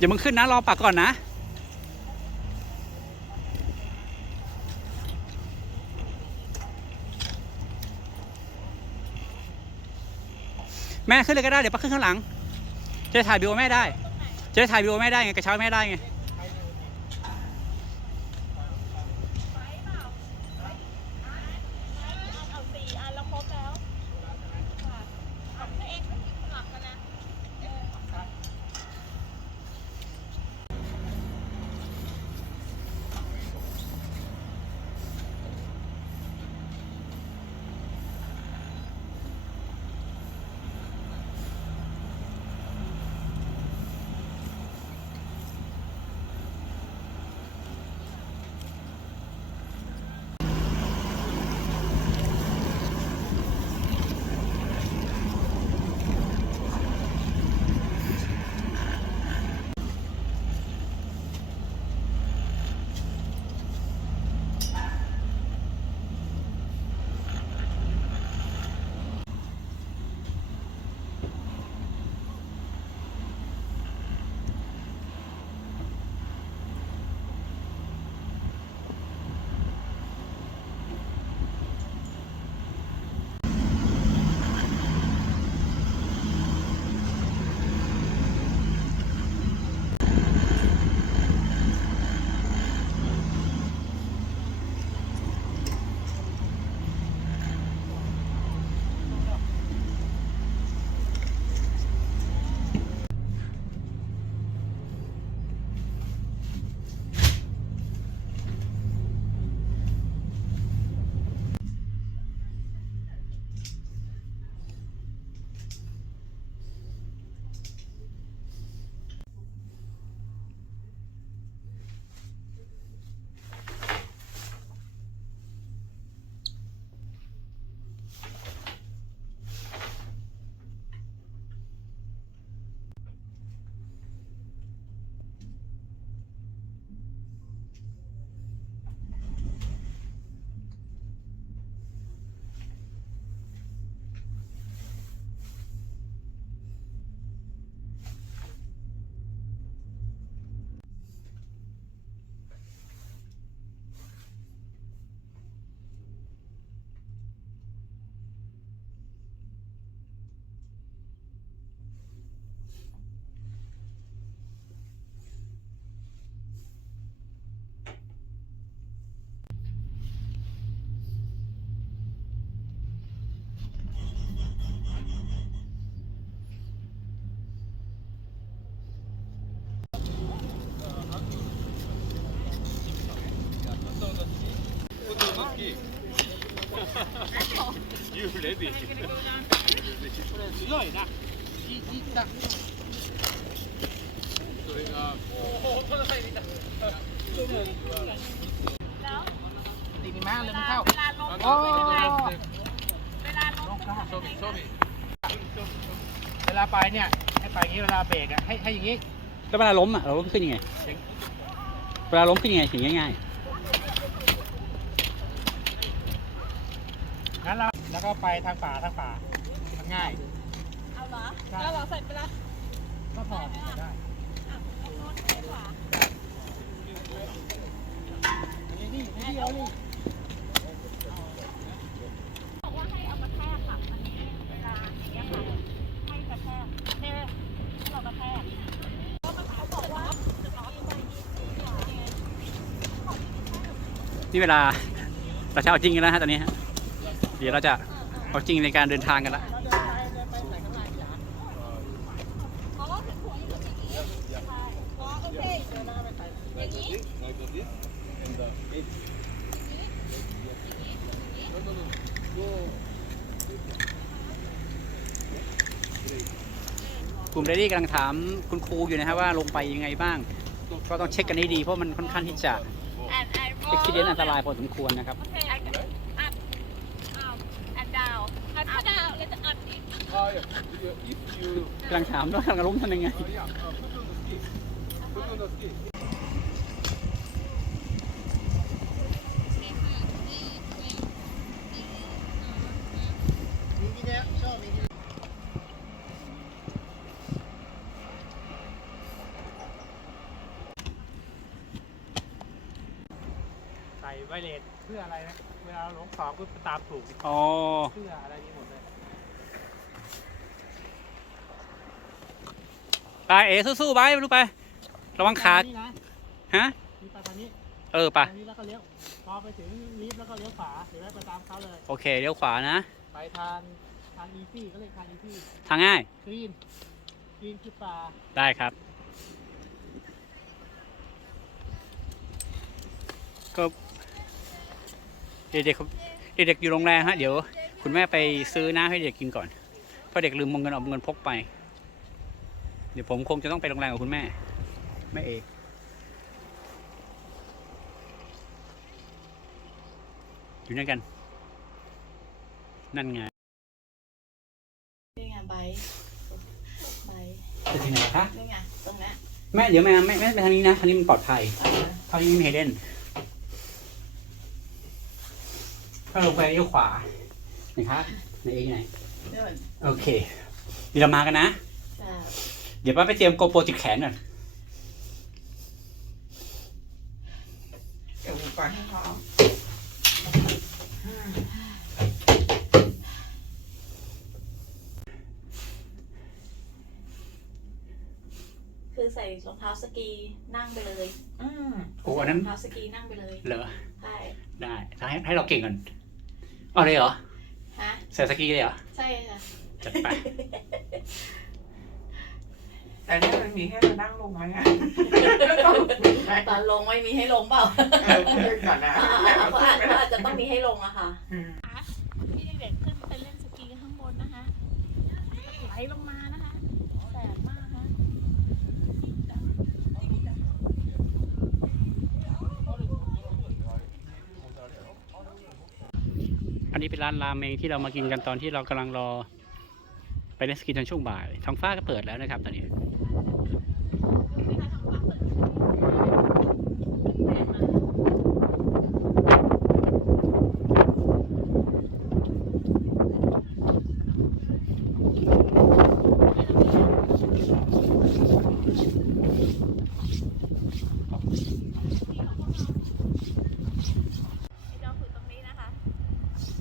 อย่ามึงขึ้นนะ รอปักก่อนนะ แม่ขึ้นเลยก็ได้ เดี๋ยวปักขึ้นข้างหลัง จะถ่ายวิดีโอแม่ได้ จะถ่ายวิดีโอแม่ได้ไง กระเช้าแม่ได้ไง ตีมีม้าเลยมันเข้าเวลาลงโอ้เป็นยังไงเวลาลงเป็นยังไงเวลาไปเนี่ย ให้ไปอย่างนี้เวลาเบรกอะให้ให้อย่างนี้ แล้วเวลาล้มอะเราล้มขึ้นยังไง เวลาล้มขึ้นยังไงถึงง่ายงั้นเรา แล้วก็ไปทางป่าทางป่ามันง่าย เอาเหรอแล้วเราใส่ไปละก็พอได้อะลงรถดีกว่านี่นี่นี่เอานี่บอกว่าให้เอากระแทกค่ะอันนี้เวลาอย่างเงี้ยค่ะให้กระแทกเนี่ยให้เรากระแทกเพราะมันเขาบอกว่าจะล้อไปๆนี่เวลาเราจะเอาจริงกันแล้วฮะตอนนี้ฮะ เดี๋ยวเราจะเอาจริงในการเดินทางกันละอ๋อถึงหัวอยู่อย่างนี้ใช่อ๋อโอเคอย่างนี้กลุ่มเรดี้กำลังถามคุณครูอยู่นะครับว่าลงไปยังไงบ้าง ก็ต้องเช็คกันให้ดีเพราะมันค่อนข้างที่จะ and and อุบิเหตุอันตรายพอสมควรนะครับ กำลังถามว่ากำลังล้มทำยังไง ใส่ไวเลสเพื่ออะไรนะ เวลาหลงสองก็ตามถูกอ๋อ เพื่ออะไรนี่หม ไปเอ๋สู้ๆไปไม่รู้ไประวังขานี่นะฮะนี่ไปทางนี้เออไปทางนี้แล้วก็เลี้ยวพอไปถึงลิฟต์แล้วก็เลี้ยวขวาเดี๋ยวไปตามเขาเลยโอเคเลี้ยวขวานะ ไปทางทางอีซี่ก็เลยกทางอีซี่ทางง่ายกรีนกรีนคือป่าได้ครับ ก็เด็กๆเด็กๆอยู่โรงแรมฮะเดี๋ยว คุณแม่ไปซื้อน้ำให้เด็กกินก่อนเพราะเด็กลืมเงินเอาเงินพกไป เดี๋ยวผมคงจะต้องไปโรงแรมกับคุณแม่ แม่เอกอยู่นั่นกัน นั่นไงนี่ไงใบใบจะที่ไหนคะนี่ไงตรงเนี้ยแม่เดี๋ยวแม่แม่แม่ไปทางนี้นะทางนี้มันปลอดภัยอ่าทางนี้ไม่ให้เล่นถ้าลงไปเลี้ยวขวานะครับในเองไหนเดี๋ยวมันโอเคเดี๋ยวเรามากันนะจะ เดี๋ยวป้าไปเตรียมโกโปรติดแขนก่อนเดี๋ยวก่อนให้พร้อมคือใส่รองเท้าสกีนั่งไปเลยอืมโอ้อันนั้นรองเท้าสกีนั่งไปเลยเหรอ ใช่ได้ถ้าให้ให้เราเก่งก่อนเอาเลยเหรอฮะใส่สกีเลยเหรอ ใช่ค่ะจัดไป แต่เนี่ยมันมีให้เรานั่งลงไหมอะตอนลงไม่มีให้ลงเปล่าเออพูดก่อนนะอ่าๆเขาอาจเขาอาจจะต้องมีให้ลงอะค่ะอืมที่เด็กๆขึ้นไปเล่นสกีข้างบนนะคะไหลลงมานะคะแสบมากนะอันนี้เป็นร้านรามเมงที่เรามากินกันตอนที่เรากำลังรอ ไปเล่นสกีตอนช่วงบ่าย ท้องฟ้าก็เปิดแล้วนะครับตอนนี้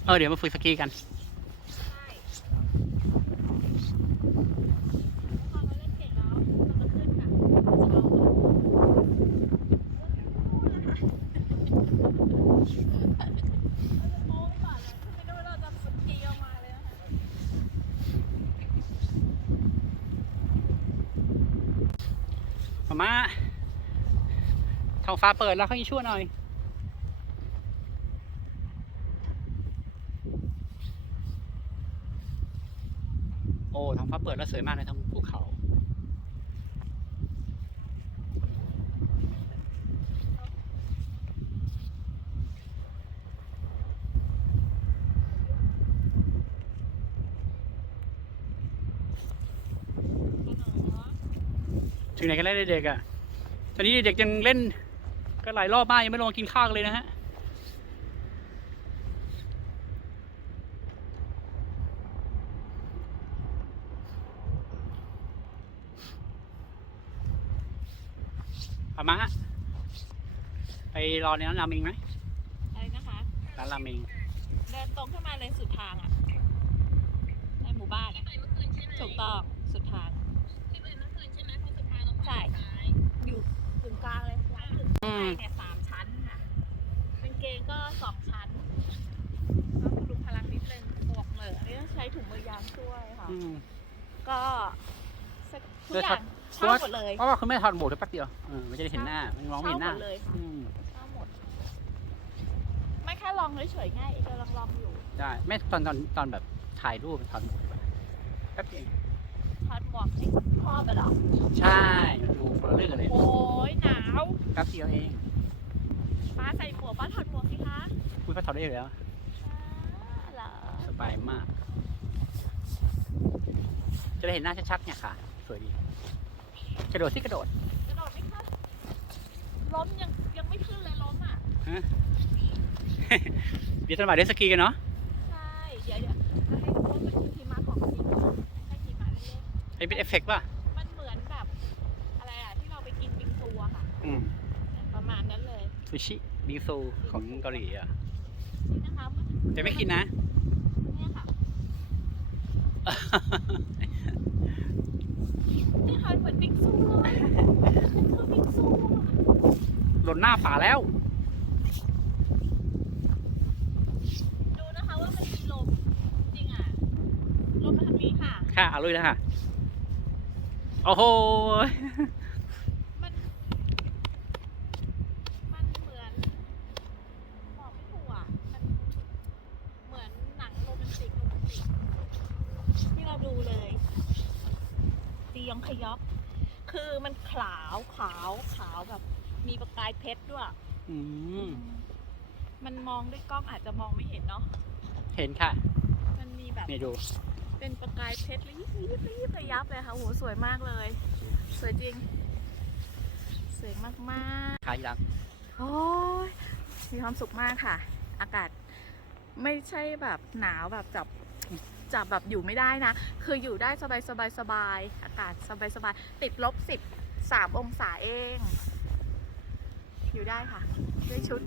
เออเดี๋ยวมาฝึกสกีกัน ใช่พอเราเล่นเก่งแล้วเราก็ขึ้นค่ะเราจะโม้ไปก่อนเลยไม่รู้เราจะสกีออกมาเลยนะคะ มามา ท้องฟ้าเปิดแล้วเขาอีชั่วหน่อย โอ้ท้องฟ้าเปิดแล้วสวยมากเลยทั้งภูเขาถึงไหนกันแล้วเด็กๆอะ ตอนนี้เด็กยังเล่น ก็หลายรอบมากยังไม่ลงมากินข้าวกันเลยนะฮะอามาไปรอในร้านราเมงไหมอะไรนะคะร้านราเมงเดินตรงขึ้นมาเลยสุดทางอะในหมู่บ้านอะถูกต้องสุดทางใช่อยู่กึ่งกลางเลย กงก็สองชั้นก็ดูพลังนิดนึงบวกเลยอันนี้ต้องใช้ถุงมือยางช่วยค่ะ อืม ก็สักทุกเดี๋ยวอครัย่าบงเช่าหมดเลยเพราะว่าคุณแม่ถอดหมวกได้แป๊บเดียวเออไม่จะได้เห็นหน้ามันมองไม่เช่าเห็นหหมน้าดเลยอืมเช่าหมด ไม่แค่ลองเฉยๆง่ายเอกกำลังลองอยู่ได้แม่ตอนตอนตอนแบบถ่ายรูปถอดหมวกดีกว่าแป๊บเดียวถอดหมวกสิพ่อไปเหรอใช่ดูคนละเรื่องกันเลย โอ้ยหนาว แป๊บเดียวเอง ป้าใส่หมวกป้าถอดหมวกสิคะคุณก็ถอดได้อยู่แล้วอ่าเหรอสบายมาก จะได้เห็นหน้าชัดๆเนี่ยค่ะ สวยดี กระโดดที่กระโดด กระโดดไม่ขึ้นล้มยังยังไม่ขึ้นเลยล้มอะเดี๋ยวตอนบ่ายได้สกีกันเนาะ ใช่ เดี๋ยวเดี๋ยวจะให้ดูว่ามันคือหิมะของจริงให้หิมะเล่นไอ้เป็นเอฟเฟกต์ป่ะๆมันเหมือนแบบ อะไรอะที่เราไปกินบิงซูอะค่ะ อืมประมาณนั้นเลยซูชิอ บิงซูของเกาหลีอะนี่นะคะจะไม่กินนะเนี่ยค่ะนี่ค่ะเหมือนบิงซูเลยมันคือบิงซูอะหล่นหน้าป่าแล้ว ดูนะคะว่ามันมีลมจริงอะลมมาทางนี้ค่ะ ค่ะเอาลุยแล้วค่ะ โอ้โห มัน มันเหมือนบอกไม่ถูกอะ มันเหมือนหนังโรแมนติกโรแมนติกที่เราดูเลยจียองขยอกคือมัน ขาวขาวขาวแบบ มีประกายเพชรด้วย อืม มันมองด้วยกล้องอาจจะมองไม่เห็นเนาะเห็นค่ะมันมีแบบ นี่ดู เป็นประกายเพชรระยิบระยิบระยิบระยับเลยค่ะโหสวยมากเลย สวยจริง สวยมากมากขายรักๆโอ้ยมีความสุขมากค่ะ อากาศไม่ใช่แบบหนาวแบบจับจับแบบอยู่ไม่ได้นะ คืออยู่ได้สบายสบายสบายอากาศสบายสบายติดลบสิบ สามองศาเอง อยู่ได้ค่ะ ด้วยชุด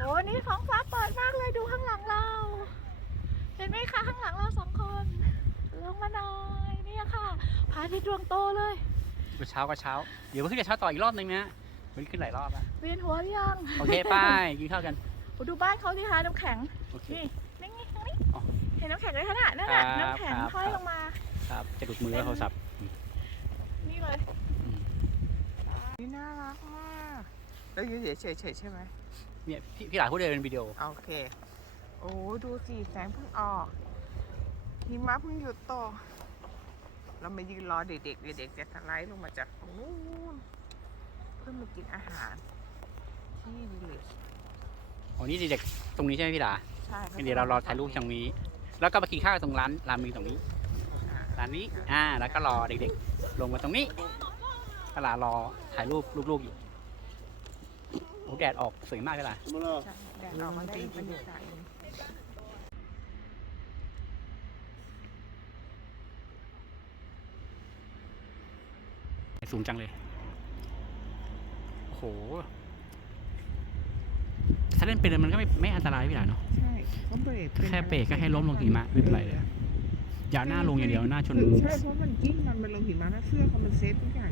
โอ้นี่ท้องฟ้าเปิดมากเลยดูข้างหลังเรา เห็นไหมคะข้างหลังเราสองคน ลงมาหน่อยเนี่ยค่ะพระอาทิตย์ดวงโตเลยก็เช้าก็เช้า เดี๋ยวขึ้นจะเช้าต่ออีกรอบนึงนะวันนี้ขึ้นหลายรอบแล้วเวียนหัวหรือยัง โอเคไปกินข้าวกันโอ้ดูบ้านเขาที่คะน้ำแข็งโอเคนี่นี่ตรงนี้อ๋อเห็นน้ำแข็งเลยขนาดนั่นแหละครับน้ำแข็งครับห้อยลงมา ครับจะดุดมือแล้วโทรศัพท์ นี่เลย นี่น่ารักมาก แล้วอยู่เฉยๆใช่ไหมเนี่ยพี่พี่หลานพูดเลยเป็นวิดีโอ โอเค โอ้ดูสิแสงเพิ่งออกหิมะเพิ่งหยุดตกเรามายืนรอเด็กๆเด็กๆจะสไลด์ลงมาจากตรงนู้นเพื่อมากินอาหาร ที่วิลเลจอ๋อนี่เด็กๆตรงนี้ใช่ไหมพี่หลาใช่เดี๋ยวเรารอถ่ายรูปตรงนี้ แล้วก็ไปกินข้าวตรงร้านรามมีตรงนี้อ่าร้านนี้ อ่า แล้วก็รอเด็กๆ ลงมาตรงนี้ก็ลารอถ่ายรูปลูกๆอยู่ โอ้แดดออกสวยมากเลยล่ะใช่แดดออกมาได้อีกบรรยากาศหนึ่งสูงจังเลยโอ้โห ถ้าเล่นเป็นมันก็ไม่ไม่อันตรายพี่หลาเนาะ ใช่เขาเบรกแค่เบรกก็ให้ล้มลงหิมะไม่เป็นไรเลยอย่าหน้าลงอย่างเดียวหน้าชน ใช่ เพราะมันกิ้งมันมันลงหิมะแล้วเสื้อเขามันเซฟทุกอย่างอยู่